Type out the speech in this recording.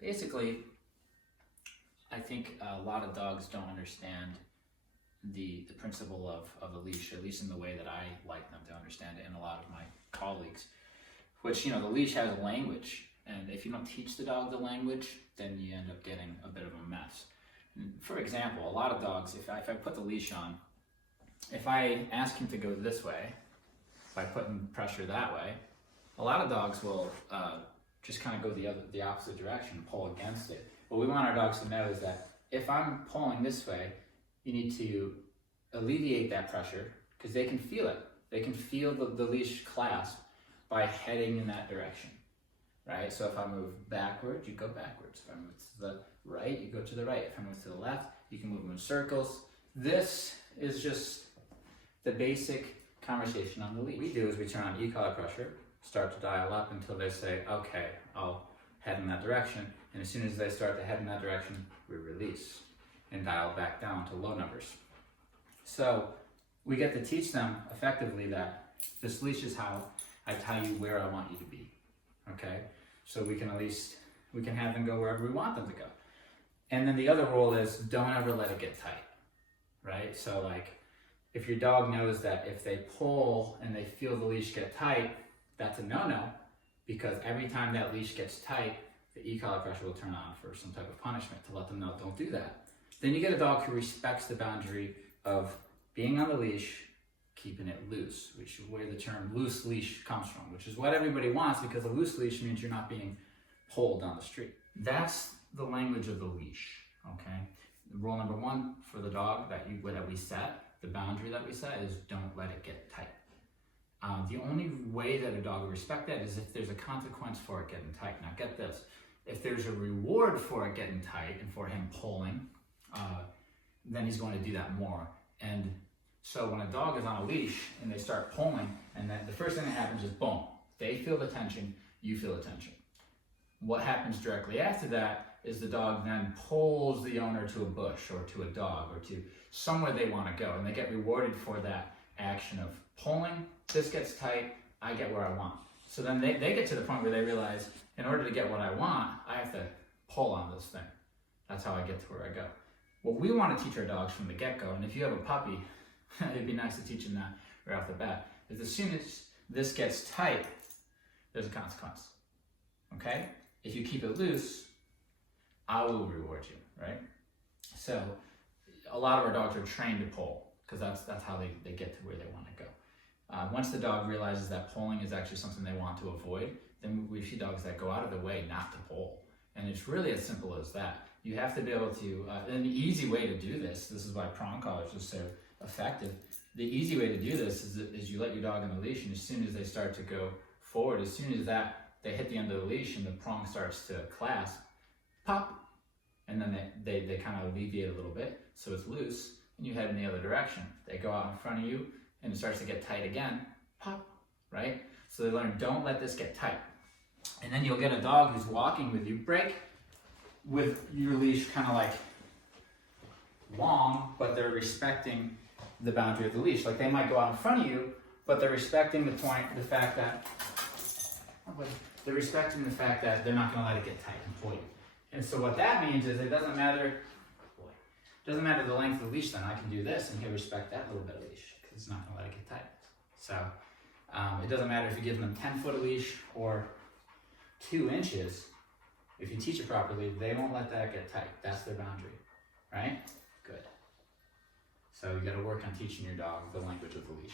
Basically, I think a lot of dogs don't understand the principle of the leash, at least in the way that I like them to understand it, and a lot of my colleagues. Which, the leash has a language, and if you don't teach the dog the language, then you end up getting a bit of a mess. For example, a lot of dogs, if I put the leash on, if I ask him to go this way, by putting pressure that way, a lot of dogs will just kind of go the opposite direction, pull against it. What we want our dogs to know is that if I'm pulling this way, you need to alleviate that pressure because they can feel it. They can feel the leash clasp by heading in that direction, right? So if I move backwards, you go backwards. If I move to the right, you go to the right. If I move to the left, you can move in circles. This is just the basic conversation on the leash. What we do is we turn on e-collar pressure, start to dial up until they say, okay, I'll head in that direction. And as soon as they start to head in that direction, we release and dial back down to low numbers. So we get to teach them effectively that this leash is how I tell you where I want you to be, okay? So we can have them go wherever we want them to go. And then the other rule is don't ever let it get tight, right? So like if your dog knows that if they pull and they feel the leash get tight, that's a no-no, because every time that leash gets tight, the e-collar pressure will turn on for some type of punishment to let them know don't do that. Then you get a dog who respects the boundary of being on the leash, keeping it loose, which is where the term loose leash comes from, which is what everybody wants because a loose leash means you're not being pulled down the street. That's the language of the leash, okay? Rule number one for the dog that we set, the boundary that we set is don't let it get tight. The only way that a dog will respect that is if there's a consequence for it getting tight. Now get this, if there's a reward for it getting tight and for him pulling, then he's going to do that more. And so when a dog is on a leash and they start pulling, and then the first thing that happens is boom, they feel the tension, you feel the tension. What happens directly after that is the dog then pulls the owner to a bush or to a dog or to somewhere they want to go, and they get rewarded for that action of pulling, this gets tight, I get where I want. So then they get to the point where they realize, in order to get what I want, I have to pull on this thing. That's how I get to where I go. What we want to teach our dogs from the get-go, and if you have a puppy, it'd be nice to teach them that right off the bat, is as soon as this gets tight, there's a consequence, okay? If you keep it loose, I will reward you, right? So a lot of our dogs are trained to pull because that's how they get to where they want to go. Once the dog realizes that pulling is actually something they want to avoid, then we see dogs that go out of the way not to pull. And it's really as simple as that. You have to be able to, an easy way to do this is why prong collars are so effective. The easy way to do this is you let your dog on the leash, and as soon as they start to go forward, as soon as they hit the end of the leash and the prong starts to clasp, pop, and then they kind of alleviate a little bit, so it's loose, and you head in the other direction. They go out in front of you, and it starts to get tight again, pop, right? So they learn, don't let this get tight. And then you'll get a dog who's walking with you, break with your leash kind of like long, but they're respecting the boundary of the leash. Like they might go out in front of you, but they're respecting the fact that they're not going to let it get tight and pull you. And so what that means is it doesn't matter the length of the leash, then I can do this and he'll respect that little bit of leash because it's not going to let it get tight. So it doesn't matter if you give them 10-foot a leash or 2 inches. If you teach it properly, they won't let that get tight. That's their boundary, right? Good. So you got to work on teaching your dog the language of the leash.